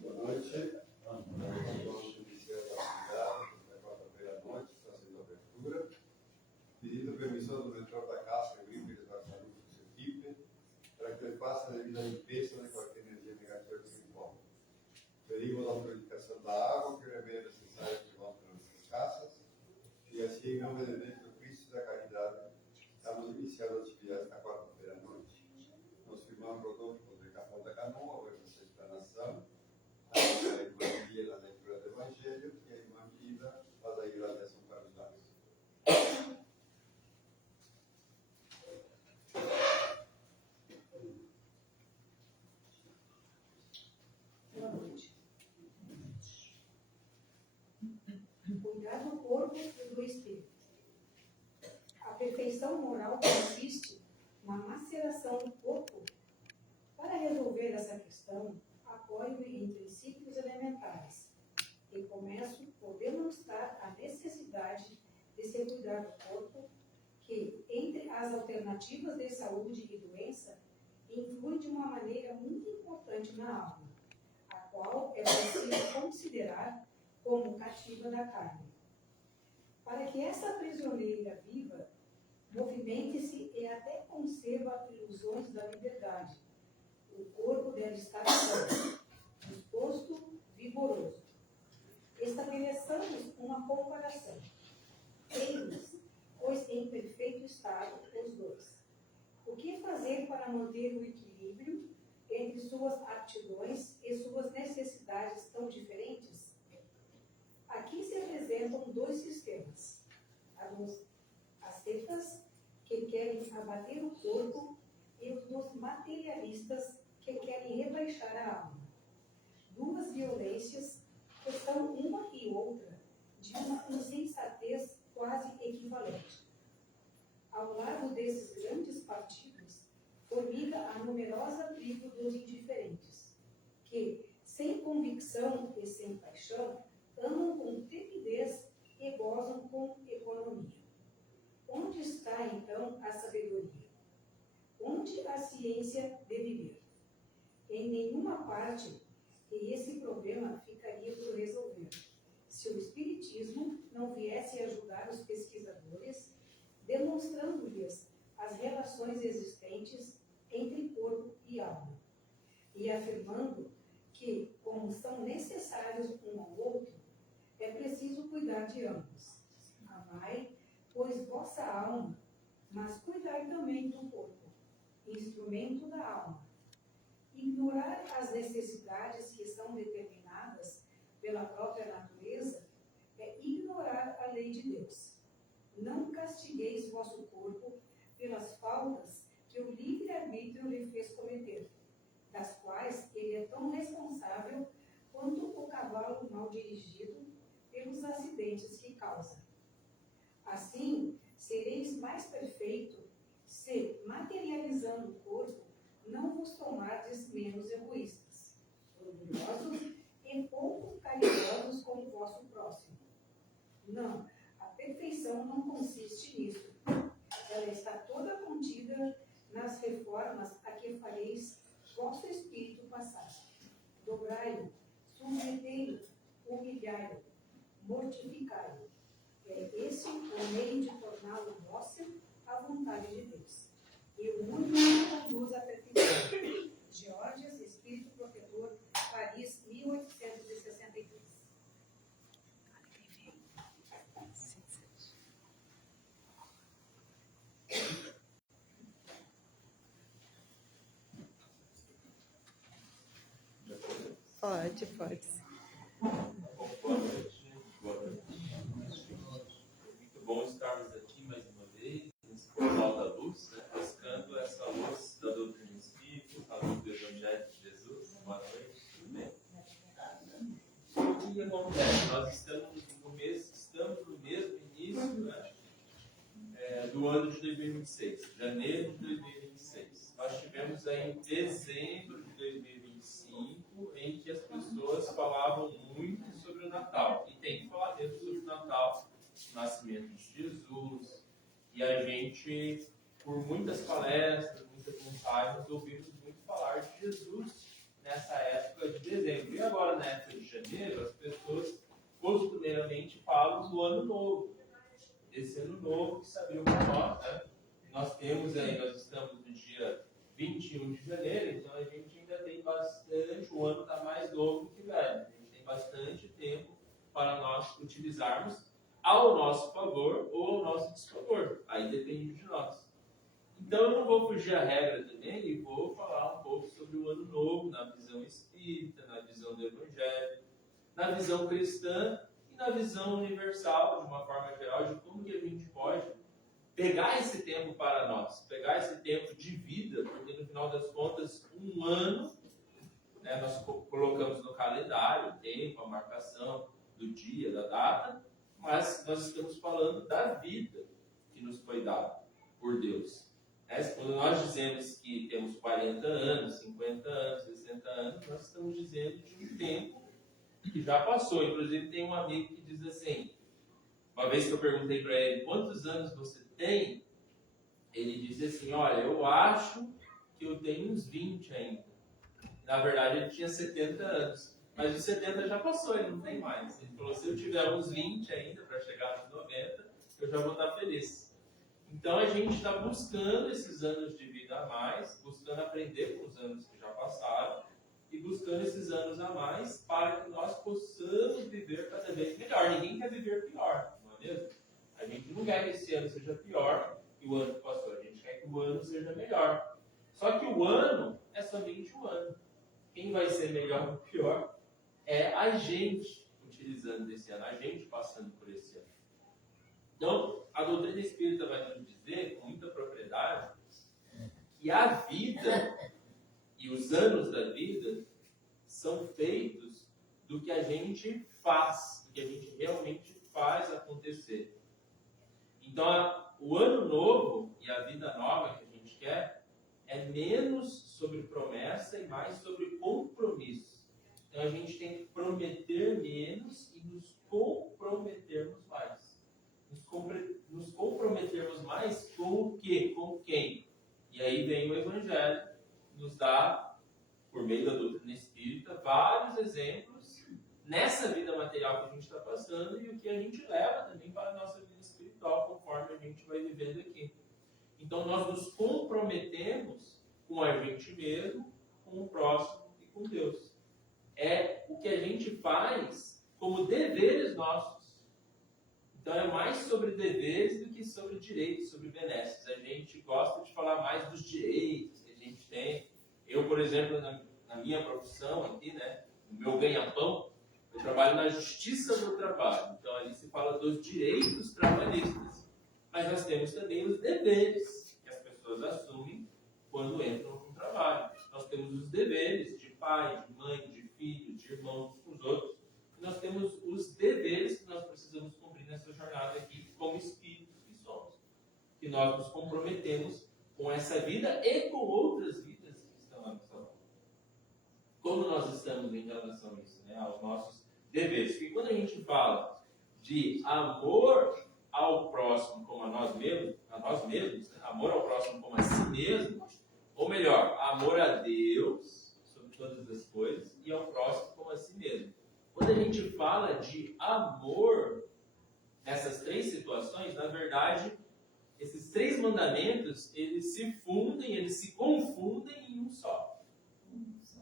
Boa noite. Vamos iniciar a atividade da quarta-feira à noite, fazendo a abertura. Pedindo permissão do diretor da Casa, Gripe, da Saúde do seu equipe, para que ele faça a devida limpeza de qualquer energia negativa que se encontre. Pedimos a purificação da água, que é bem necessária que volta para nossas casas. E assim, em nome de Deus, Cristo da caridade, estamos iniciando a atividade da quarta-feira à noite. Nosso irmão Rodolfo de Capão da Canoa, hoje essa explanação. A irmã Bia, na leitura do Evangelho, e a irmã Ida faz a graduação para os lares. Boa noite. Cuidar do corpo e do espírito. A perfeição moral consiste na maceração do corpo. Para resolver essa questão, apoio-me em princípios elementares e começo por demonstrar a necessidade de se cuidar do corpo, que, entre as alternativas de saúde e doença, influi de uma maneira muito importante na alma, a qual é preciso considerar como cativa da carne. Para que essa prisioneira viva, movimente-se e até conceba ilusões da liberdade, o corpo deve estar são, disposto, vigoroso. Estabeleçamos uma comparação. Eles, pois em perfeito estado, os dois. O que fazer para manter o equilíbrio entre suas aptidões e suas necessidades tão diferentes? Aqui se apresentam dois sistemas. As sectas, que querem abater o corpo, e os dos materialistas, que querem rebaixar a alma. Duas violências que são uma e outra de uma insensatez quase equivalente. Ao lado desses grandes partidos, formiga a numerosa tribo dos indiferentes, que, sem convicção e sem paixão, amam com trepidez e gozam com economia. Onde está, então, a sabedoria? Onde a ciência de viver? Em nenhuma parte, e esse problema ficaria por resolver, se o Espiritismo não viesse ajudar os pesquisadores, demonstrando-lhes as relações existentes entre corpo e alma, e afirmando que, como são necessários um ao outro, é preciso cuidar de ambos. Amai, pois, vossa alma, mas cuidai também do corpo, instrumento da alma. Ignorar as necessidades que são determinadas pela própria natureza é ignorar a lei de Deus. Não castigueis vosso corpo pelas faltas que o livre-arbítrio lhe fez cometer, das quais ele é tão responsável quanto o cavalo mal dirigido pelos acidentes que causa. Assim, sereis mais perfeito se, materializando o corpo, não vos tomardes menos egoístas, orgulhosos e pouco caridosos com o vosso próximo. Não, a perfeição não consiste nisso. Ela está toda contida nas reformas a que fareis vosso espírito passar. Dobrai-o, submetei-o, humilhai-o, mortificai-o. É esse o meio de torná-lo vosso à vontade de Deus. E o único que conduz à perfeição. Geórgias, Espírito Protetor, Paris, 1863. Pode. Boa noite. Muito bom estarmos aqui mais uma vez, nesse portal da luz, né, buscando essa luz da doutrina espírita, a luz do Evangelho de Jesus. Boa noite, tudo bem? O que acontece? Nós estamos no mesmo início, né, do ano de 2026, janeiro de 2026. Nós tivemos aí em dezembro de 2025, em que as pessoas falavam muito sobre o Natal. E tem que falar mesmo sobre o Natal, o nascimento de Jesus. E a gente, por muitas palestras, muitas mensagens, ouvimos muito falar de Jesus, né, nessa época de dezembro. E agora, na época de janeiro, as pessoas costumeiramente falam do ano novo. Esse ano novo que se abriu para nós, né? Nós estamos no dia 21 de janeiro, então a gente ainda tem bastante, o ano está mais novo que velho. A gente tem bastante tempo para nós utilizarmos ao nosso favor ou ao nosso desfavor. Aí depende de nós. Então eu não vou fugir à regra também e vou falar um pouco sobre o ano novo na visão espírita, na visão do evangelho, na visão cristã e na visão universal, de uma forma geral, de como que a gente pode pegar esse tempo para nós, pegar esse tempo de vida, porque no final das contas, um ano, né, nós colocamos no calendário o tempo, a marcação do dia, da data, mas nós estamos falando da vida que nos foi dada por Deus. Quando nós dizemos que temos 40 anos, 50 anos, 60 anos, nós estamos dizendo de um tempo que já passou. Inclusive tem um amigo que diz assim, uma vez que eu perguntei para ele, quantos anos você tem? Ele disse assim, olha, eu acho que eu tenho uns 20 ainda. Na verdade ele tinha 70 anos, mas os 70 já passou, ele não tem mais. Ele falou, se eu tiver uns 20 ainda para chegar nos 90, eu já vou estar feliz. Então a gente está buscando esses anos de vida a mais, buscando aprender com os anos que já passaram e buscando esses anos a mais para que nós possamos viver cada vez melhor. Ninguém quer viver pior, não é mesmo? A gente não quer que esse ano seja pior que o ano que passou, a gente quer que o ano seja melhor. Só que o ano é somente um ano. Quem vai ser melhor ou pior é a gente utilizando esse ano, a gente passando por esse ano. Então, a doutrina espírita vai nos dizer, com muita propriedade, que a vida e os anos da vida são feitos do que a gente faz, do que a gente realmente faz acontecer. Então, o ano novo e a vida nova que a gente quer é menos sobre promessa e mais sobre compromisso. Então, a gente tem que prometer menos e nos comprometermos mais. Nos comprometermos mais com o quê? Com quem? E aí vem o Evangelho, nos dá, por meio da doutrina espírita, vários exemplos nessa vida material que a gente está passando e o que a gente leva também para a nossa vida espiritual, conforme a gente vai vivendo aqui. Então nós nos comprometemos com a gente mesmo, com o próximo e com Deus. É o que a gente faz como deveres nossos. Então é mais sobre deveres do que sobre direitos, sobre benesses. A gente gosta de falar mais dos direitos que a gente tem. Eu, por exemplo, na minha profissão aqui, né, no meu ganha-pão, eu trabalho na justiça do trabalho. Então ali se fala dos direitos trabalhistas. Mas nós temos também os deveres que as pessoas assumem quando entram no trabalho. Nós temos os deveres de pai, de mãe, de filho, de irmãos com os outros. E nós temos os deveres que nós precisamos cumprir nessa jornada aqui como espíritos que somos. Que nós nos comprometemos com essa vida e com outras vidas que estão à nossa volta. Como nós estamos em relação a isso, né? Aos nossos deveres. Porque quando a gente fala de amor ao próximo como a nós mesmos, né? Amor ao próximo como a si mesmo, ou melhor, amor a Deus sobre todas as coisas e ao próximo como a si mesmo. Quando a gente fala de amor nessas três situações, na verdade, esses três mandamentos, eles se fundem, eles se confundem em um só.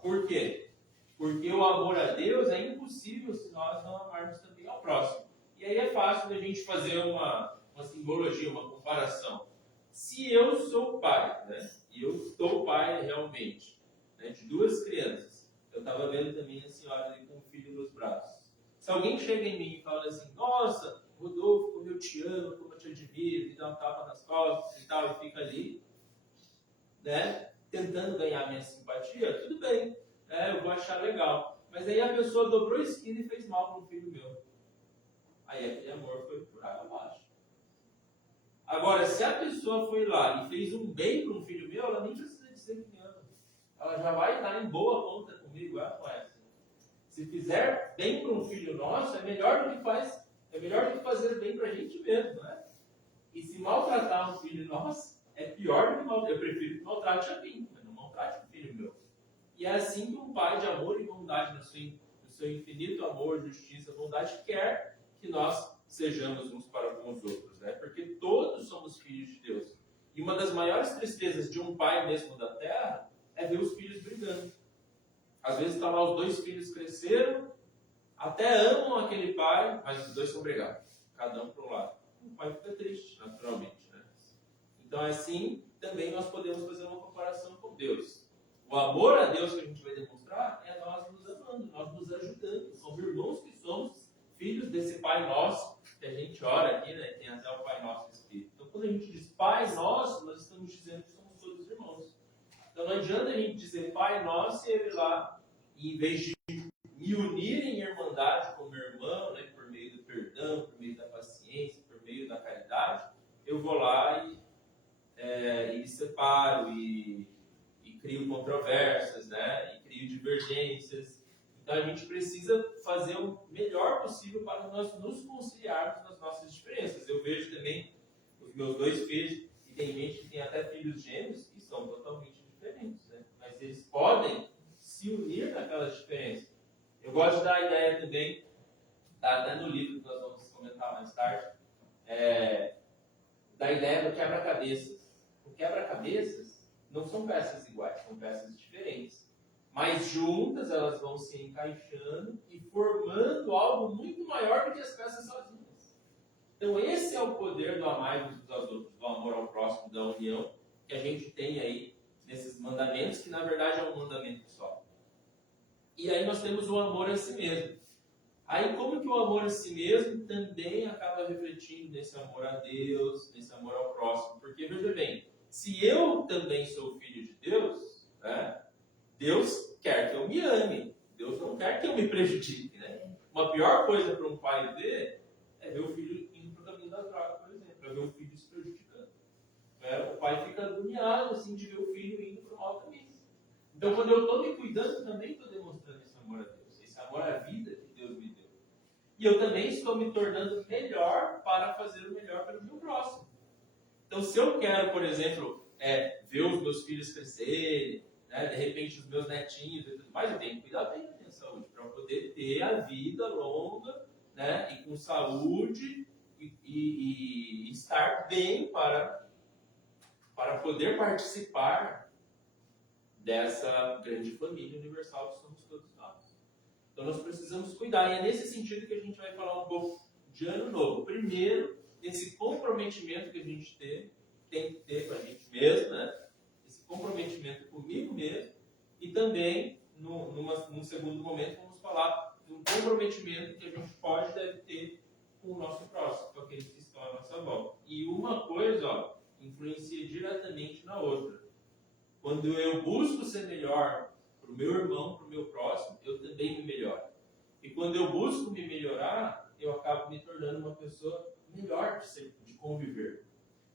Por quê? Porque o amor a Deus é impossível se nós não amarmos também ao próximo. E aí é fácil da gente fazer uma simbologia, uma comparação. Se eu sou pai, né, e eu sou pai realmente, né, de duas crianças, eu estava vendo também a senhora ali com o filho nos braços. Se alguém chega em mim e fala assim, nossa, Rodolfo, como eu te amo, como eu te admiro, me dá um tapa nas costas e tal, e fica ali, né, tentando ganhar minha simpatia, tudo bem, né, eu vou achar legal. Mas aí a pessoa dobrou a esquina e fez mal para um filho meu. Aí aquele amor foi por água abaixo. Agora, se a pessoa foi lá e fez um bem para um filho meu, ela nem precisa dizer que me ama. Ela já vai estar em boa conta comigo, ela conhece. Se fizer bem para um filho nosso, é melhor do que fazer bem para a gente mesmo, né? E se maltratar um filho nosso, é pior do que maltratar. Eu prefiro que maltrate a mim, mas não maltrate um filho meu. E é assim que um pai de amor e bondade, no seu infinito amor, justiça, bondade, quer que nós sejamos uns para com os outros, né? Porque todos somos filhos de Deus. E uma das maiores tristezas de um pai mesmo da terra é ver os filhos brigando. Às vezes está lá, os dois filhos cresceram, até amam aquele pai, mas os dois são brigados, cada um para um lado. O pai fica triste, naturalmente, né? Então, assim, também nós podemos fazer uma comparação com Deus. O amor a Deus que a gente vai demonstrar é nós nos amando, nós nos ajudando. Somos irmãos que somos filhos desse Pai Nosso, que a gente ora aqui, né? Tem até o Pai Nosso Espírito. Então, quando a gente diz Pai Nosso, nós estamos dizendo que somos todos irmãos. Então, não adianta a gente dizer Pai Nosso e ele lá, e em vez de me unir em irmandade com meu irmão, né? Por meio do perdão, por meio da paciência, por meio da caridade, eu vou lá e me separo e crio controvérsias, né? E crio divergências. Então a gente precisa fazer o melhor possível para nós nos conciliarmos nas nossas diferenças. Eu vejo também os meus dois filhos, e tem gente que tem até filhos gêmeos que são totalmente diferentes, né? Mas eles podem se unir naquelas diferenças. Eu gosto da ideia também, tá até no livro que nós vamos comentar mais tarde, da ideia do quebra-cabeças. O quebra-cabeças não são peças iguais, são peças diferentes. Mas juntas elas vão se encaixando e formando algo muito maior do que as peças sozinhas. Então esse é o poder do amar uns aos outros, do amor ao próximo, da união que a gente tem aí nesses mandamentos, que na verdade é um mandamento só. E aí nós temos o amor a si mesmo. Aí como que o amor a si mesmo também acaba refletindo nesse amor a Deus, nesse amor ao próximo? Porque veja bem, se eu também sou filho de Deus, né, Deus quer que eu me ame. Deus não quer que eu me prejudique, né? Uma pior coisa para um pai ver é ver o filho indo para o caminho das drogas, por exemplo. É ver o filho se prejudicando. O pai fica agoniado assim, de ver o filho indo para o mau caminho. Então, quando eu estou me cuidando, também estou demonstrando esse amor a Deus. Esse amor à vida que Deus me deu. E eu também estou me tornando melhor para fazer o melhor pelo meu próximo. Então, se eu quero, por exemplo, ver os meus filhos crescerem, né, de repente os meus netinhos e tudo mais, eu tenho que cuidar bem da minha saúde, para poder ter a vida longa, né, e com saúde e estar bem para poder participar dessa grande família universal que somos todos nós. Então nós precisamos cuidar, e é nesse sentido que a gente vai falar um pouco de Ano Novo. Primeiro, esse comprometimento que a gente tem que ter com a gente mesmo, né? Esse comprometimento comigo mesmo, e também, num segundo momento, vamos falar de um comprometimento que a gente pode e deve ter com o nosso próximo, com aqueles que estão à nossa volta. E uma coisa, influencia diretamente na outra. Quando eu busco ser melhor para o meu irmão, para o meu próximo, eu também me melhoro. E quando eu busco me melhorar, eu acabo me tornando uma pessoa melhor de conviver.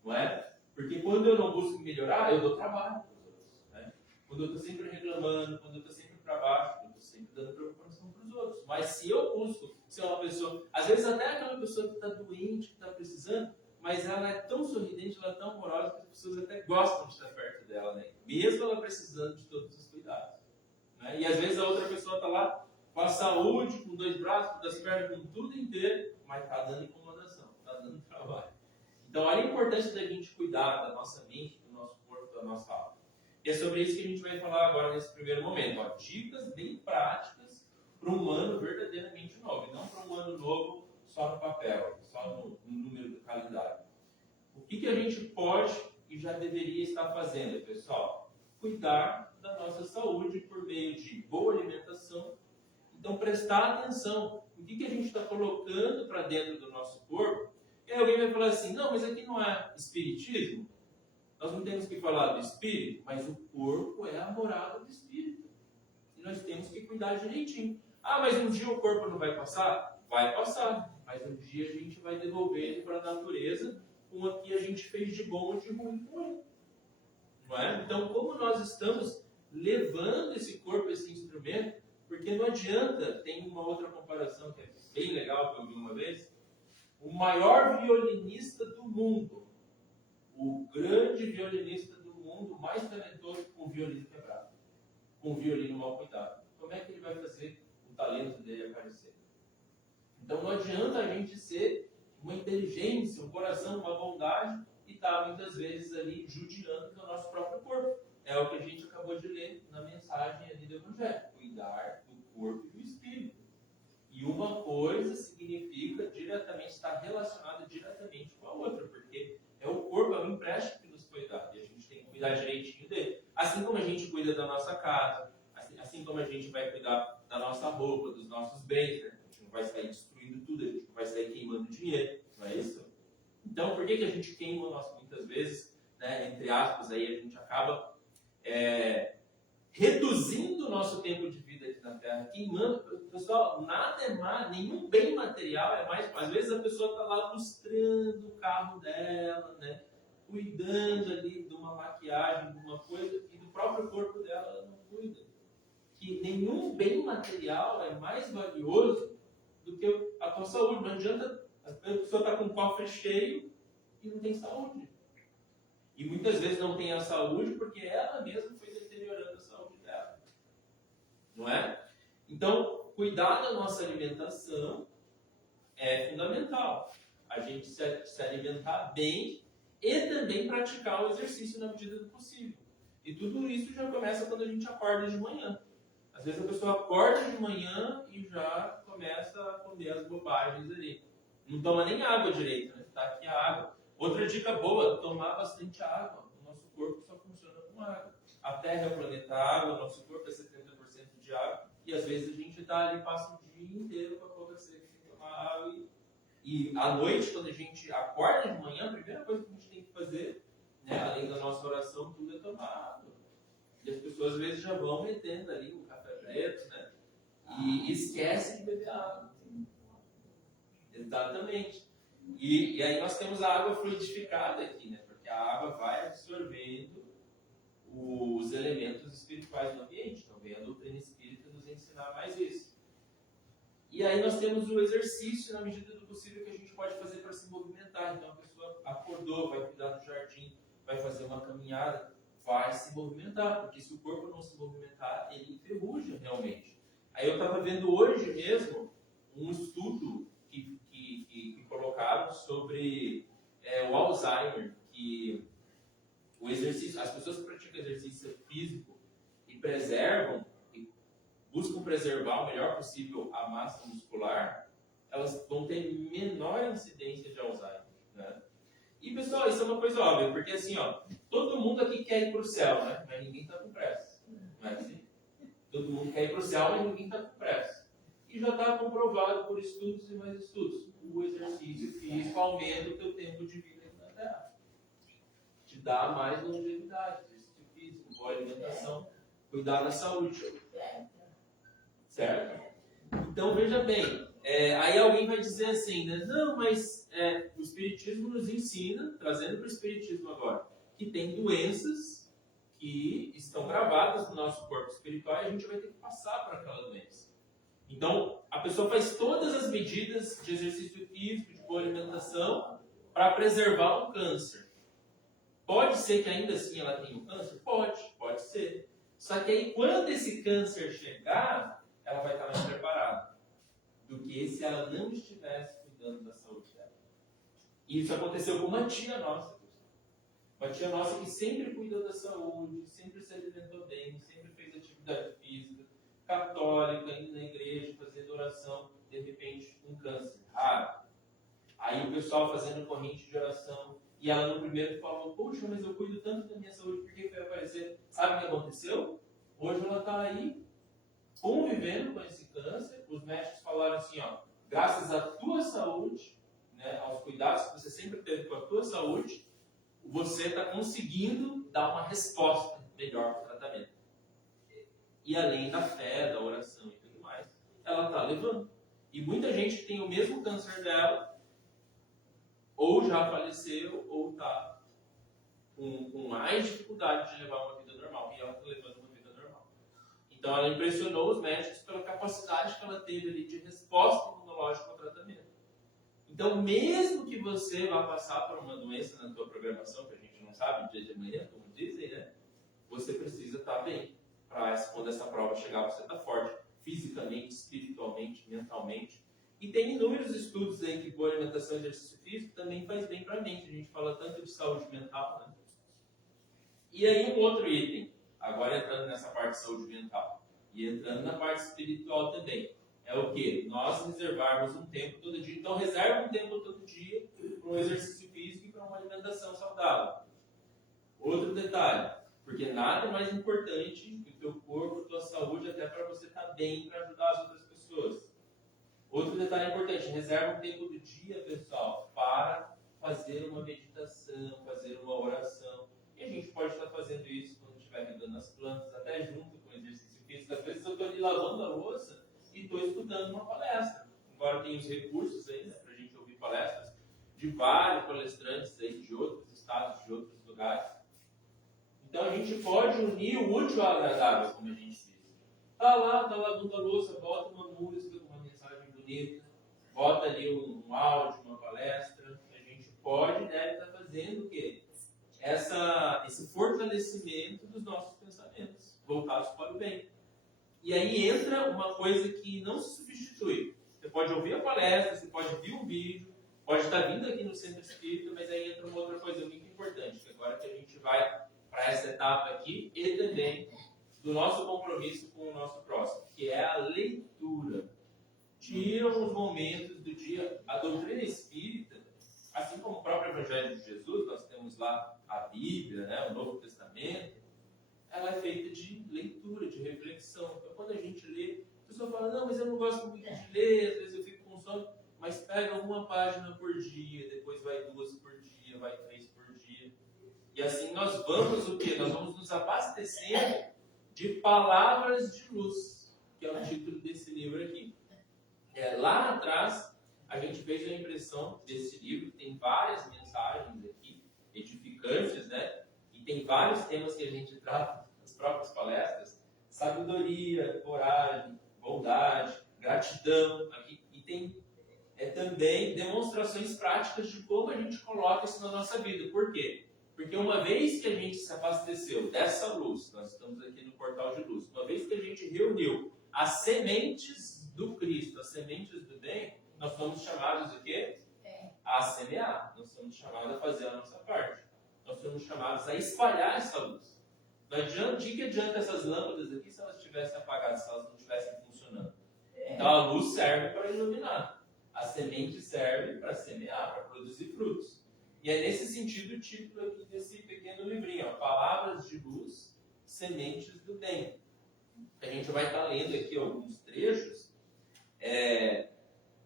Não é? Porque quando eu não busco me melhorar, eu dou trabalho para os outros. Né? Quando eu estou sempre reclamando, quando eu estou sempre para baixo, eu estou sempre dando preocupação para os outros. Mas se eu busco ser uma pessoa, às vezes até aquela pessoa que está doente, que está precisando, mas ela é tão sorridente, ela é tão amorosa que as pessoas até gostam de estar perto dela, né? Mesmo ela precisando de todos os cuidados. Né? E às vezes a outra pessoa está lá com a saúde, com 2 braços, com 2 pernas, com tudo inteiro, mas está dando incomodação, está dando trabalho. Então olha a importância da gente cuidar da nossa mente, do nosso corpo, da nossa alma. E é sobre isso que a gente vai falar agora nesse primeiro momento. Ó, dicas bem práticas para um ano verdadeiramente novo, e não para um ano novo só no papel, só no número do calendário. O que a gente pode e já deveria estar fazendo, pessoal? Cuidar da nossa saúde por meio de boa alimentação. Então, prestar atenção no que a gente está colocando para dentro do nosso corpo. E aí alguém vai falar assim, não, mas aqui não é espiritismo. Nós não temos que falar do espírito, mas o corpo é a morada do espírito. E nós temos que cuidar direitinho. Ah, mas um dia o corpo não vai passar? Vai passar. Mas um dia a gente vai devolver ele para a natureza com o que a gente fez de bom ou de ruim com ele. Não é? Então, como nós estamos levando esse corpo, esse instrumento, porque não adianta, tem uma outra comparação que é bem legal que eu vi uma vez, o maior violinista do mundo, o grande violinista do mundo, mais talentoso com o violino quebrado. com o violino mal cuidado. Como é que ele vai fazer o talento dele aparecer? Então não adianta a gente ser uma inteligência, um coração, uma bondade e estar muitas vezes ali judiando do nosso próprio corpo. É o que a gente acabou de ler na mensagem ali do Evangelho. Cuidar do corpo e do espírito. E uma coisa significa diretamente, estar relacionada diretamente com a outra, porque é o corpo, é um empréstimo que nos foi dado, e a gente tem que cuidar direitinho dele. Assim como a gente cuida da nossa casa, assim como a gente vai cuidar da nossa roupa, dos nossos bens, né? A gente não vai sair destruindo tudo, a gente não vai sair queimando dinheiro, não é isso? Então, por que a gente queima muitas vezes, né, entre aspas, aí a gente acaba reduzindo o nosso tempo de vida aqui na Terra, queimando. Pessoal, nada é mais, nenhum bem material é mais. Às vezes a pessoa está lá lustrando o carro dela, né? Cuidando ali de uma maquiagem, de uma coisa, e do próprio corpo dela ela não cuida. Que nenhum bem material é mais valioso do que a tua saúde. Não adianta a pessoa estar com o cofre cheio e não tem saúde. E muitas vezes não tem a saúde porque ela mesma foi deteriorando a saúde dela. Não é? Então, cuidar da nossa alimentação é fundamental. A gente se alimentar bem e também praticar o exercício na medida do possível. E tudo isso já começa quando a gente acorda de manhã. Às vezes a pessoa acorda de manhã e já começa a comer as bobagens ali. Não toma nem água direito, né? Tá aqui a água. Outra dica boa, tomar bastante água. O nosso corpo só funciona com água. A Terra é o planeta água, o nosso corpo é 70% de água. E às vezes a gente está ali, passa o dia inteiro com a boca seca sem tomar água. E à noite, quando a gente acorda de manhã, a primeira coisa que a gente tem que fazer, né, além da nossa oração, tudo é tomar água. E as pessoas às vezes já vão metendo ali um café preto, né? E esquecem de beber água. Exatamente. E aí nós temos a água fluidificada aqui, né? Porque a água vai absorvendo os elementos espirituais do ambiente. Então vem a doutrina espírita nos ensinar mais isso. E aí nós temos o exercício na medida do possível que a gente pode fazer para se movimentar. Então a pessoa acordou, vai cuidar do jardim, vai fazer uma caminhada, vai se movimentar, porque se o corpo não se movimentar, ele enferruja realmente. Aí eu estava vendo hoje mesmo um estudo que colocaram sobre o Alzheimer, que o exercício, as pessoas que praticam exercício físico e preservam, e buscam preservar o melhor possível a massa muscular, elas vão ter menor incidência de Alzheimer, né? E pessoal, isso é uma coisa óbvia, porque assim, ó, todo mundo aqui quer ir para o céu, né? Mas ninguém está com pressa, não é assim? Todo mundo quer ir para o céu, mas ninguém está com pressa. E já está comprovado por estudos e mais estudos. O exercício físico aumenta o teu tempo de vida aqui na Terra. Te dá mais longevidade. Exercício físico, boa alimentação, cuidar da saúde. Certo? Então, veja bem. Aí alguém vai dizer assim, né? Não, mas o Espiritismo nos ensina, trazendo para o Espiritismo agora, que tem doenças que estão gravadas no nosso corpo espiritual e a gente vai ter que passar por aquela doença. Então, a pessoa faz todas as medidas de exercício físico, de boa alimentação, para preservar o câncer. Pode ser que ainda assim ela tenha o câncer? Pode ser. Só que aí, quando esse câncer chegar, ela vai estar mais preparada do que se ela não estivesse cuidando da saúde dela. E isso aconteceu com uma tia nossa. Uma tia nossa que sempre cuidou da saúde, sempre se alimentou bem, sempre fez atividade física, católica, indo na igreja, fazendo oração, de repente um câncer raro. Aí o pessoal fazendo corrente de oração, e ela no primeiro falou, poxa, mas eu cuido tanto da minha saúde, por que vai aparecer? Sabe o que aconteceu? Hoje ela está aí, convivendo com esse câncer. Os médicos falaram assim, ó, graças à tua saúde, né, aos cuidados que você sempre teve com a tua saúde, você está conseguindo dar uma resposta melhor para o tratamento. E além da fé, da oração e tudo mais, ela está levando. E muita gente que tem o mesmo câncer dela, ou já faleceu, ou está com mais dificuldade de levar uma vida normal. E ela está levando uma vida normal. Então ela impressionou os médicos pela capacidade que ela teve ali de resposta imunológica ao tratamento. Então, mesmo que você vá passar por uma doença na sua programação, que a gente não sabe, dia de amanhã, como dizem, né? Você precisa estar bem para quando essa prova chegar você estar forte, fisicamente, espiritualmente, mentalmente. E tem inúmeros estudos aí que boa alimentação e exercício físico também faz bem para a mente. A gente fala tanto de saúde mental, né? E aí um outro item, agora entrando nessa parte de saúde mental e entrando na parte espiritual também, é o quê? Nós reservarmos um tempo todo dia. Então reserva um tempo todo dia para um exercício físico e para uma alimentação saudável. Outro detalhe, porque nada mais importante que o teu corpo, a tua saúde, até para você estar bem, para ajudar as outras pessoas. Outro detalhe importante, reserva um tempo do dia, pessoal, para fazer uma meditação, fazer uma oração. E a gente pode estar fazendo isso quando estiver regando as plantas, até junto com o exercício físico. Às vezes eu estou ali lavando a louça e estou escutando uma palestra. Agora tem os recursos aí, né, para a gente ouvir palestras de vários palestrantes aí de outros estados, de outros lugares. Então a gente pode unir o útil ao agradável, como a gente diz. Tá lá, tá lavando a louça, bota uma música com uma mensagem bonita, bota ali um áudio, uma palestra. A gente pode e deve estar fazendo o quê? Esse fortalecimento dos nossos pensamentos, voltados para o bem. E aí entra uma coisa que não se substitui. Você pode ouvir a palestra, você pode ver um vídeo, pode estar vindo aqui no Centro Espírita, mas aí entra uma outra coisa muito importante, que agora que a gente vai para essa etapa aqui, e também do nosso compromisso com o nosso próximo, que é a leitura. Tiram os momentos do dia. A doutrina espírita, assim como o próprio Evangelho de Jesus, nós temos lá a Bíblia, né, o Novo Testamento, ela é feita de leitura, de reflexão. Então, quando a gente lê, a pessoa fala, não, mas eu não gosto muito de ler, às vezes eu fico com sono, mas pega uma página por dia, depois vai 2 por dia, vai 3 por dia. E assim nós vamos o quê? Nós vamos nos abastecendo de palavras de luz, que é o título desse livro aqui. Lá atrás, a gente fez a impressão desse livro, tem várias mensagens aqui, edificantes, né? E tem vários temas que a gente trata nas próprias palestras: sabedoria, coragem, bondade, gratidão. Aqui, e tem também demonstrações práticas de como a gente coloca isso na nossa vida. Por quê? Porque uma vez que a gente se abasteceu dessa luz, nós estamos aqui no portal de luz, uma vez que a gente reuniu as sementes do Cristo, as sementes do bem, nós somos chamados o quê? A semear. Nós somos chamados a fazer a nossa parte. Nós somos chamados a espalhar essa luz. Não adianta, de que adianta essas lâmpadas aqui se elas estivessem apagadas, se elas não estivessem funcionando? Então a luz serve para iluminar. A semente serve para semear, para produzir frutos. E é nesse sentido o título aqui desse pequeno livrinho, ó, Palavras de Luz, Sementes do Bem. A gente vai estar lendo aqui alguns trechos.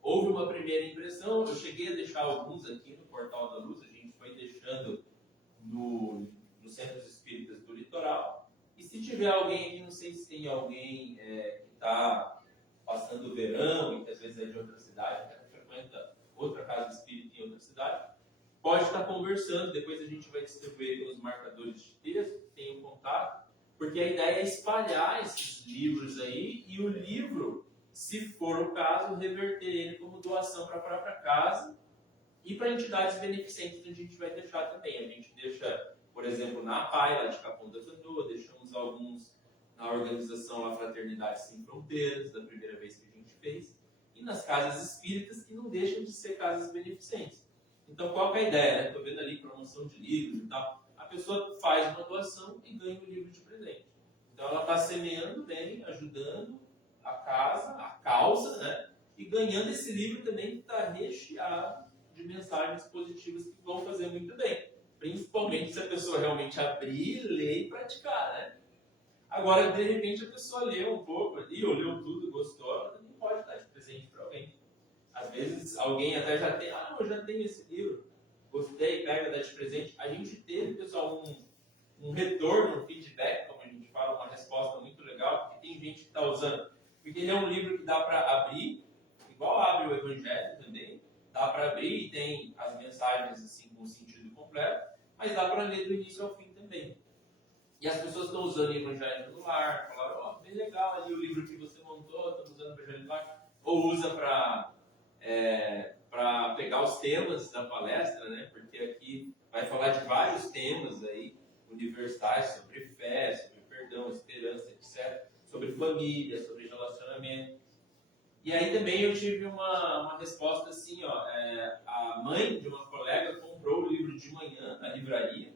Houve uma primeira impressão, eu cheguei a deixar alguns aqui no Portal da Luz, a gente foi deixando nos centros espíritas do litoral. E se tiver alguém aqui, não sei se tem alguém que está passando o verão e que às vezes é de outra cidade, até frequenta outra casa espírita em outra cidade, pode estar conversando, depois a gente vai distribuir pelos marcadores de texto, tem um contato, porque a ideia é espalhar esses livros aí e o livro, se for o caso, reverter ele como doação para a própria casa e para entidades beneficentes que a gente vai deixar também. A gente deixa, por exemplo, na PAI, lá de Capão da Canoa, deixamos alguns na organização lá Fraternidade Sem Fronteiras, da primeira vez que a gente fez, e nas casas espíritas, que não deixam de ser casas beneficentes. Então, qual que é a ideia? Estou vendo ali promoção de livros e tal. A pessoa faz uma doação e ganha um livro de presente. Então, ela está semeando bem, ajudando a casa, a causa, né? E ganhando esse livro também que está recheado de mensagens positivas que vão fazer muito bem. Principalmente se a pessoa realmente abrir, ler e praticar, né? Agora, de repente, a pessoa leu um pouco ali, ou leu tudo, gostou, ela também pode dar de presente para alguém. Às vezes, alguém até já tem, eu já tenho esse livro, gostei, pega, dá de presente. A gente teve, pessoal, um retorno, um feedback, como a gente fala, uma resposta muito legal, porque tem gente que está usando. Porque ele é um livro que dá para abrir, igual abre o Evangelho também, dá para abrir e tem as mensagens assim com sentido completo, mas dá para ler do início ao fim também. E as pessoas estão usando o Evangelho no lar, falaram, bem legal ali o livro que você montou, estamos usando o Evangelho no lar, ou usa para pegar os temas da palestra, né? Porque aqui vai falar de vários temas aí, universais, sobre fé, sobre perdão. gratidão, esperança, etc. Sobre família, sobre relacionamento. E aí também eu tive uma resposta assim, ó, a mãe de uma colega comprou o livro de manhã na livraria,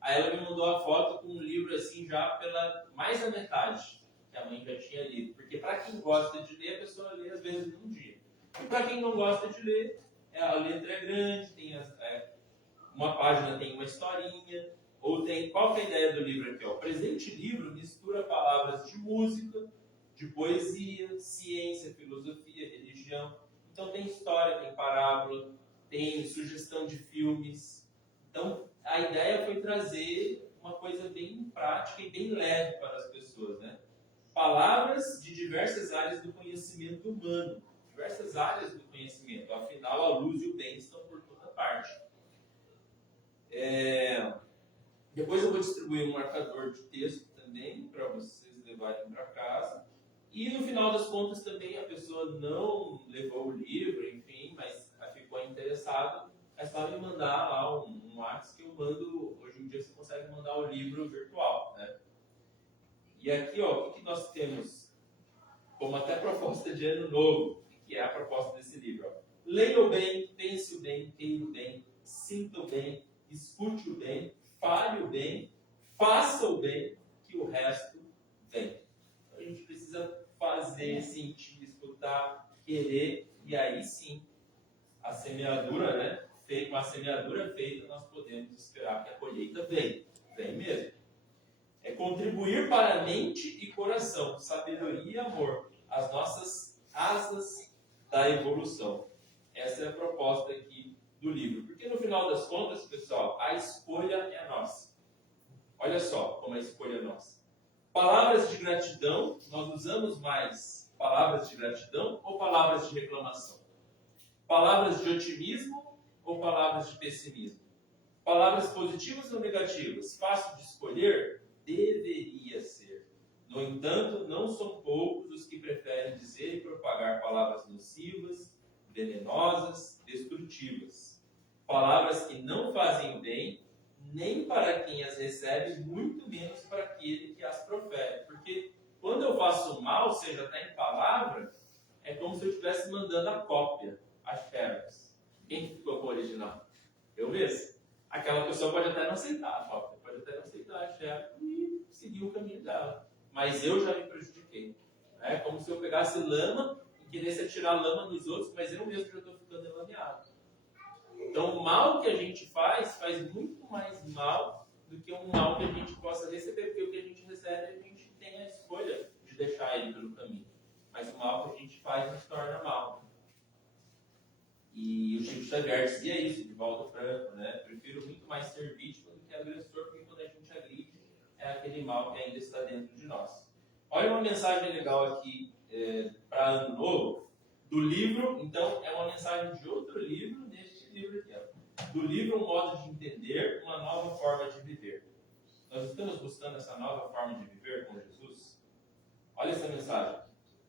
aí ela me mandou a foto com um livro assim já pela mais da metade, que a mãe já tinha lido. Porque para quem gosta de ler, a pessoa lê às vezes num dia. E para quem não gosta de ler, a letra é grande, tem uma página tem uma historinha, ou tem... Qual que é a ideia do livro aqui? Ó? O presente livro mistura palavras de música, de poesia, ciência, filosofia, religião. Então tem história, tem parábola, tem sugestão de filmes. Então a ideia foi trazer uma coisa bem prática e bem leve para as pessoas, né? Palavras de diversas áreas do conhecimento humano, diversas áreas do conhecimento. Afinal, a luz e o bem estão por toda parte. Depois eu vou distribuir um marcador de texto também para vocês levarem para casa. E no final das contas também a pessoa não levou o livro, enfim, mas ficou interessada. É só me mandar lá um WhatsApp que eu mando. Hoje em dia você consegue mandar o livro virtual, né? E aqui, ó, o que nós temos como até proposta de ano novo, que é a proposta desse livro. Ó. Leia o bem, pense o bem, queira o bem, sinta o bem, escute o bem, fale o bem, faça o bem, que o resto vem. A gente precisa fazer, sentir, escutar, querer, e aí sim, a semeadura, né? Uma semeadura feita, nós podemos esperar que a colheita vem mesmo. É contribuir para a mente e coração, sabedoria e amor, as nossas asas da evolução. Essa é a proposta aqui do livro. Porque no final das contas, pessoal, a escolha é nossa. Olha só como a escolha é nossa. Palavras de gratidão, nós usamos mais palavras de gratidão ou palavras de reclamação? Palavras de otimismo ou palavras de pessimismo? Palavras positivas ou negativas? Fácil de escolher? Deveria ser. No entanto, não são poucos os que preferem dizer e propagar palavras nocivas, venenosas, destrutivas. Palavras que não fazem bem, nem para quem as recebe, muito menos para aquele que as profere. Porque quando eu faço mal, seja até em palavra, é como se eu estivesse mandando a cópia, as xerox. Quem ficou com o original? Eu mesmo. Aquela pessoa pode até não aceitar a cópia, pode até não aceitar a xerox e seguir o caminho dela. Mas eu já me prejudiquei. É como se eu pegasse lama e quisesse atirar lama nos outros, mas eu mesmo já estou ficando enlameado. Então, o mal que a gente faz muito mais mal do que um mal que a gente possa receber, porque o que a gente recebe, a gente tem a escolha de deixar ele pelo caminho. Mas o mal que a gente faz nos torna mal. E o Chico Xavier dizia isso, de Valdo Franco, né? Prefiro muito mais ser vítima do que agressor, porque quando a gente agride, é aquele mal que ainda está dentro de nós. Olha uma mensagem legal aqui para Ano Novo, do livro, então é uma mensagem de outro livro, neste livro aqui, ó. Do livro Um Modo de Entender, Uma Nova Forma de Viver. Nós estamos buscando essa nova forma de viver com Jesus? Olha essa mensagem.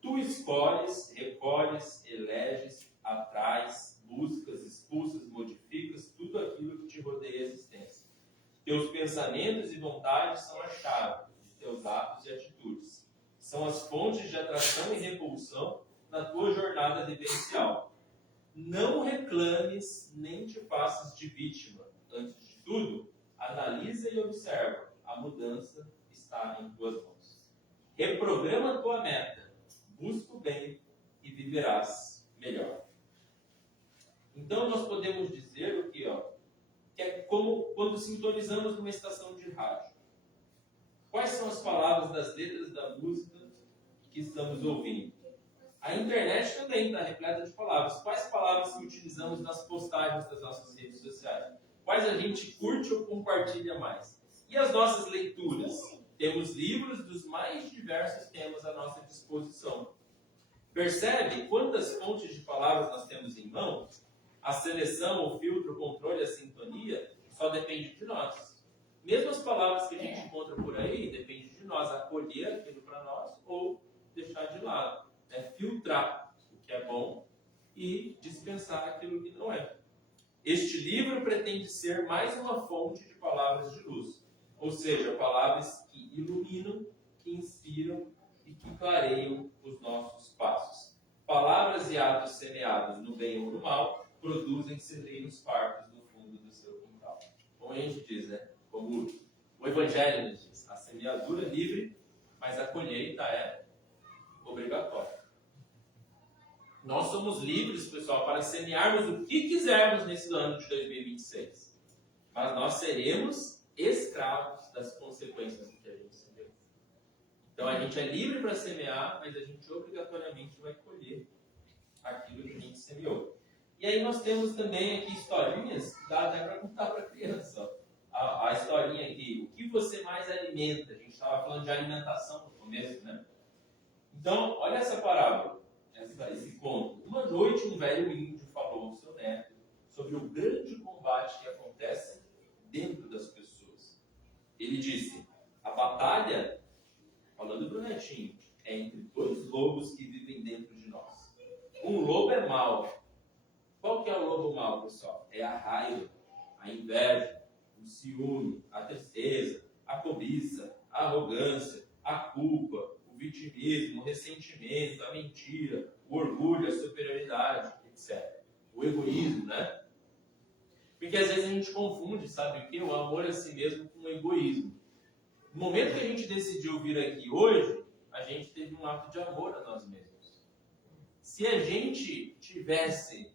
Tu escolhes, recolhes, eleges, atrais, buscas, expulsas, modificas tudo aquilo que te rodeia a existência. Teus pensamentos e vontades são a chave de teus atos e atitudes. São as fontes de atração e repulsão na tua jornada vivencial. Não reclames nem te faças de vítima. Antes de tudo, analisa e observa. A mudança está em tuas mãos. Reprograma a tua meta. Busca o bem e viverás melhor. Então nós podemos dizer o que, ó, que é como quando sintonizamos numa estação de rádio. Quais são as palavras das letras da música que estamos ouvindo? A internet também está repleta de palavras. Quais palavras que utilizamos nas postagens das nossas redes sociais? Quais a gente curte ou compartilha mais? E as nossas leituras? Temos livros dos mais diversos temas à nossa disposição. Percebe quantas fontes de palavras nós temos em mãos? A seleção, o filtro, o controle, a sintonia só depende de nós. Mesmo as palavras que a gente encontra por aí, depende de nós acolher aquilo para nós ou deixar de lado. Filtrar o que é bom e dispensar aquilo que não é. Este livro pretende ser mais uma fonte de palavras de luz, ou seja, palavras que iluminam que inspiram e que clareiam os nossos passos. Palavras e atos semeados no bem ou no mal produzem celeiros fartos no fundo do seu quintal. Como a gente diz, né? Como o Evangelho nos diz, a semeadura é livre, mas a colheita é obrigatória. Nós somos livres, pessoal, para semearmos o que quisermos nesse ano de 2026. Mas nós seremos escravos das consequências do que a gente semeou. Então a gente é livre para semear, mas a gente obrigatoriamente vai colher aquilo que a gente semeou. E aí nós temos também aqui historinhas que dá até para contar para a criança. A historinha aqui, o que você mais alimenta? A gente estava falando de alimentação no começo, né? Então, olha essa parábola, esse conto. Uma noite um velho índio falou ao seu neto sobre o grande combate que acontece dentro das pessoas. Ele disse, a batalha, falando para o netinho, é entre dois lobos que vivem dentro de nós. Um lobo é mau. Qual que é o lobo mau, pessoal? É a raiva, a inveja, o ciúme, a tristeza, a cobiça, a arrogância, a culpa, o vitimismo, o ressentimento, a mentira, o orgulho, a superioridade, etc. O egoísmo, né? Porque às vezes a gente confunde, sabe o quê? O amor a si mesmo com o egoísmo. No momento que a gente decidiu vir aqui hoje, a gente teve um ato de amor a nós mesmos. Se a gente tivesse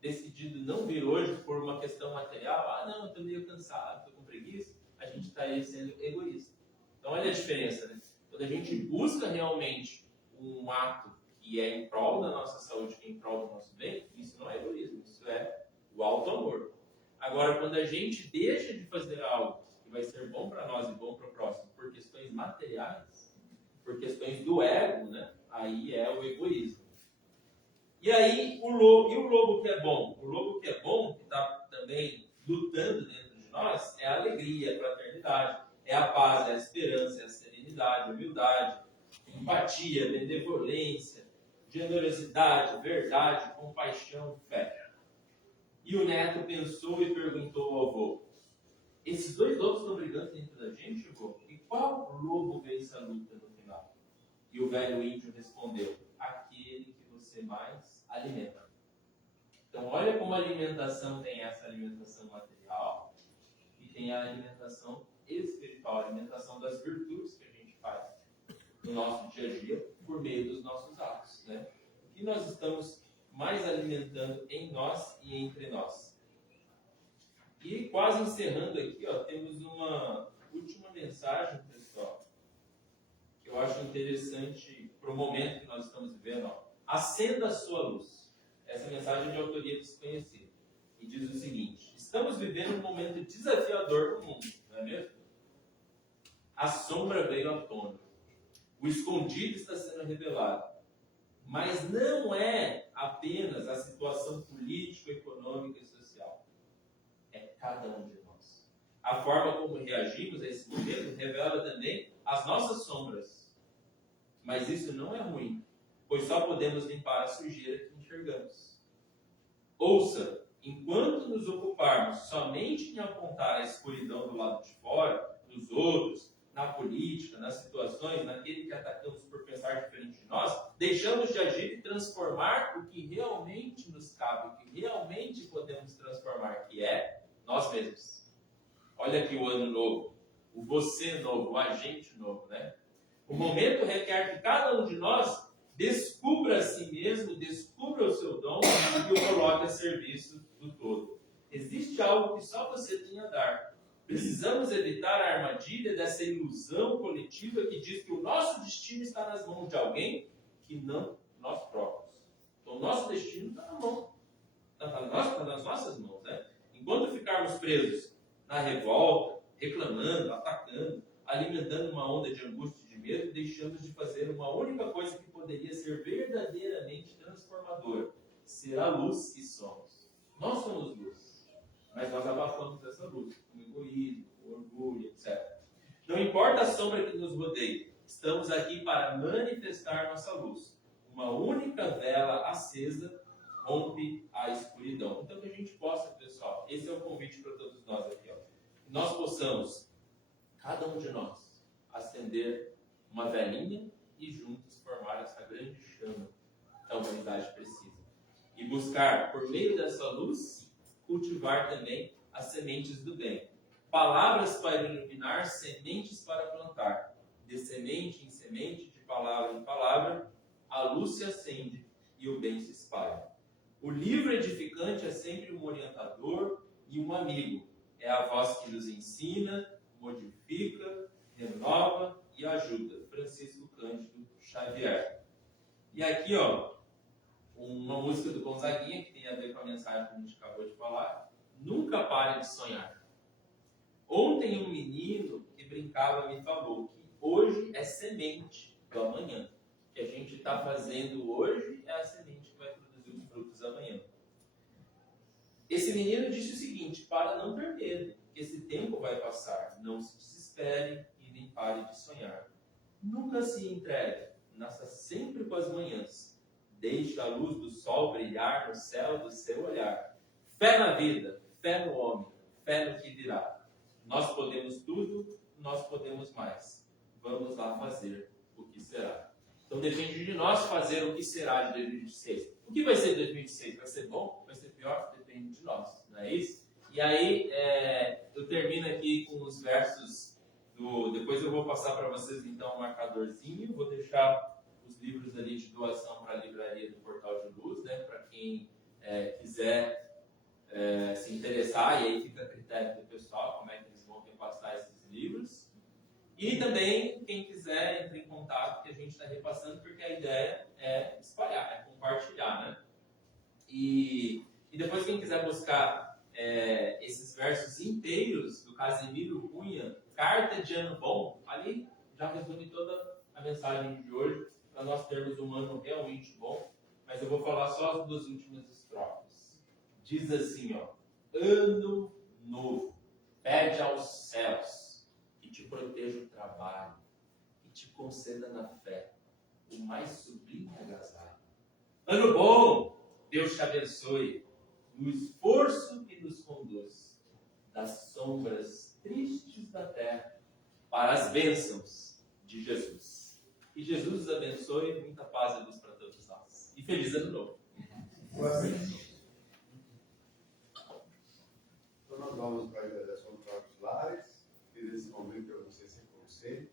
decidido não vir hoje por uma questão material, não, eu estou meio cansado, estou com preguiça, a gente estaria sendo egoísta. Então olha a diferença, né? Quando a gente busca realmente um ato que é em prol da nossa saúde, que é em prol do nosso bem, isso não é egoísmo, isso é o auto-amor. Agora, quando a gente deixa de fazer algo que vai ser bom para nós e bom para o próximo por questões materiais, por questões do ego, né? Aí é o egoísmo. E aí, o lobo que é bom? O lobo que é bom, que está também lutando dentro de nós, é a alegria, a fraternidade, é a paz, é a esperança, é a serenidade, a humildade, empatia, benevolência, generosidade, verdade, compaixão, fé. E o neto pensou e perguntou ao avô, esses dois lobos estão brigando dentro da gente, avô? E qual lobo vence a luta no final? E o velho índio respondeu, aquele que você mais alimenta. Então, olha como a alimentação tem essa alimentação material e tem a alimentação espiritual, a alimentação das virtudes que a gente faz no nosso dia a dia por meio dos nossos atos, né? O que nós estamos mais alimentando em nós e entre nós. E quase encerrando aqui, temos uma última mensagem, pessoal, que eu acho interessante para o momento que nós estamos vivendo. Acenda a sua luz. Essa mensagem é de autoria desconhecida. E diz o seguinte, estamos vivendo um momento desafiador no mundo, não é mesmo? A sombra veio à tona. O escondido está sendo revelado. Mas não é apenas a situação política, econômica e social. É cada um de nós. A forma como reagimos a esse momento revela também as nossas sombras. Mas isso não é ruim, pois só podemos limpar a sujeira que enxergamos. Ouça, enquanto nos ocuparmos somente em apontar a escuridão do lado de fora, nos outros, na política, nas situações, naquele que atacamos por pensar diferente de nós, deixamos de agir e transformar o que realmente nos cabe, o que realmente podemos transformar, que é nós mesmos. Olha aqui o ano novo, o você novo, o agente novo, né? O momento requer que cada um de nós descubra a si mesmo, descubra o seu dom e o coloque a serviço do todo. Existe algo que só você tem a dar. Precisamos evitar a armadilha dessa ilusão coletiva que diz que o nosso destino está nas mãos de alguém que não nós próprios. Então, o nosso destino está na mão. Está nas nossas mãos, né? Enquanto ficarmos presos na revolta, reclamando, atacando, alimentando uma onda de angústia e de medo, deixamos de fazer uma única coisa que poderia ser verdadeiramente transformadora. Ser a luz que somos. Nós somos luz. Mas nós abafamos essa luz, com o egoísmo, com o orgulho, etc. Não importa a sombra que nos rodeie, estamos aqui para manifestar nossa luz. Uma única vela acesa rompe a escuridão. Então que a gente possa, pessoal, esse é o convite para todos nós aqui, que nós possamos, cada um de nós, acender uma velhinha e juntos formar essa grande chama que a humanidade precisa. E buscar, por meio dessa luz, cultivar também as sementes do bem. Palavras para iluminar, sementes para plantar. De semente em semente, de palavra em palavra, a luz se acende e o bem se espalha. O livro edificante é sempre um orientador e um amigo. É a voz que nos ensina, modifica, renova e ajuda. Francisco Cândido Xavier. E aqui, ó, uma música do Gonzaguinha, que tem a ver com a mensagem que a gente acabou de falar. Nunca pare de sonhar. Ontem um menino que brincava me falou que hoje é semente do amanhã. O que a gente está fazendo hoje é a semente que vai produzir os frutos amanhã. Esse menino disse o seguinte: para não ter medo, que esse tempo vai passar. Não se desespere e nem pare de sonhar. Nunca se entregue, nasça sempre com as manhãs. Deixe a luz do sol brilhar no céu do seu olhar. Fé na vida, fé no homem, fé no que virá. Nós podemos tudo, nós podemos mais. Vamos lá fazer o que será. Então depende de nós fazer o que será de 2026. O que vai ser 2026? Vai ser bom? Vai ser pior? Depende de nós, não é isso? E aí eu termino aqui com os versos do... Depois eu vou passar para vocês então um marcadorzinho. Vou deixar os livros ali de doação para a livraria do Portal de Luz, né? Para quem quiser se interessar, e aí fica a critério do pessoal como é que eles vão repassar esses livros. E também, quem quiser, entre em contato, que a gente está repassando, porque a ideia é espalhar, é compartilhar, né? E depois, quem quiser buscar esses versos inteiros do Casimiro Cunha, Carta de Ano Bom, ali já resume toda a mensagem de hoje, para nós termos um ano realmente bom. Mas eu vou falar só as duas últimas estrofes. Diz assim, ó: ano novo, pede aos céus que te proteja o trabalho, que te conceda na fé o mais sublime agasalho. Ano bom, Deus te abençoe no esforço que nos conduz das sombras tristes da terra para as bênçãos de Jesus. Que Jesus os abençoe, muita paz e luz para todos nós. E feliz ano novo. Então nós vamos para a interação para os lares, e nesse momento eu não sei se conceito,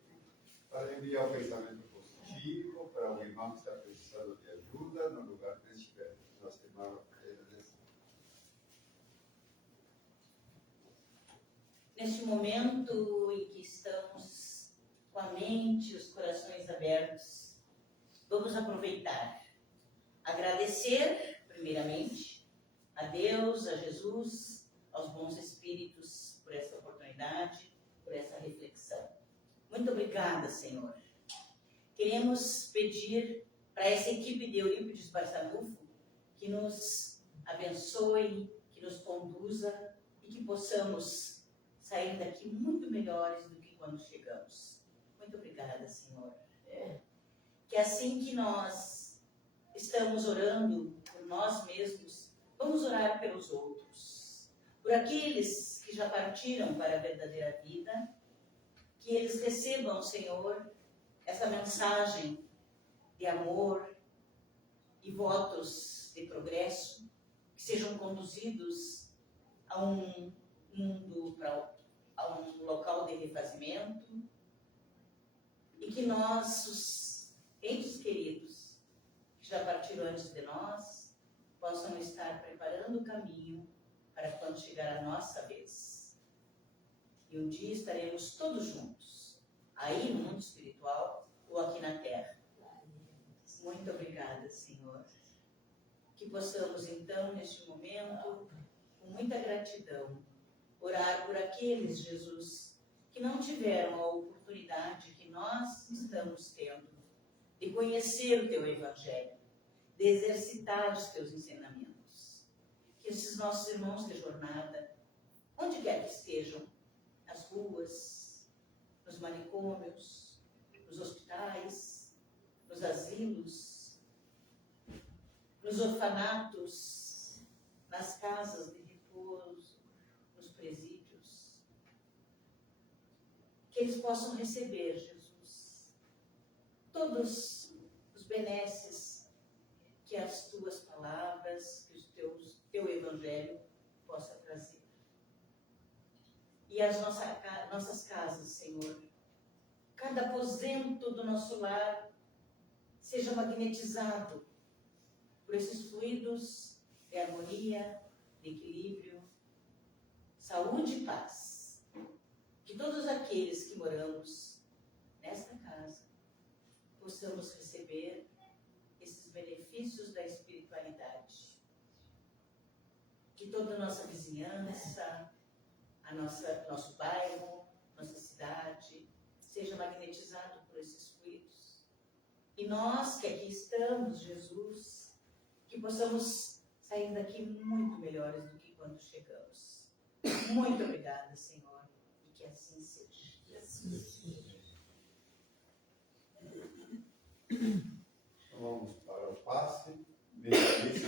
para enviar o pensamento positivo para o irmão que está precisando de ajuda no lugar que estiver. Nós temos a realização. Neste momento em que estamos com a mente e os corações abertos, vamos aproveitar, agradecer, primeiramente, a Deus, a Jesus, aos bons espíritos por essa oportunidade, por essa reflexão. Muito obrigada, Senhor. Queremos pedir para essa equipe de Eurípides Barçanufo que nos abençoe, que nos conduza e que possamos sair daqui muito melhores do que quando chegamos. Muito obrigada, Senhor. Que assim que nós estamos orando por nós mesmos, vamos orar pelos outros, por aqueles que já partiram para a verdadeira vida, que eles recebam, Senhor, essa mensagem de amor e votos de progresso, que sejam conduzidos a um mundo, a um local de refazimento, e que nossos entes queridos, que já partiram antes de nós, possam estar preparando o caminho para quando chegar a nossa vez. E um dia estaremos todos juntos, aí no mundo espiritual ou aqui na Terra. Muito obrigada, Senhor. Que possamos, então, neste momento, com muita gratidão, orar por aqueles, Jesus, que não tiveram a oportunidade que nós estamos tendo de conhecer o Teu Evangelho, de exercitar os Teus ensinamentos. Que esses nossos irmãos de jornada, onde quer que estejam, nas ruas, nos manicômios, nos hospitais, nos asilos, nos orfanatos, nas casas de repouso, nos presídios, que eles possam receber, Jesus, todos os benesses que as tuas palavras, que o teu evangelho possa trazer. E as nossas casas, Senhor, cada aposento do nosso lar seja magnetizado por esses fluidos de harmonia, de equilíbrio, saúde e paz. Que todos aqueles que moramos nesta casa possamos receber esses benefícios da espiritualidade. Que toda a nossa vizinhança, nosso bairro, nossa cidade, seja magnetizado por esses fluidos. E nós que aqui estamos, Jesus, que possamos sair daqui muito melhores do que quando chegamos. Muito obrigada, Senhor, e que assim seja.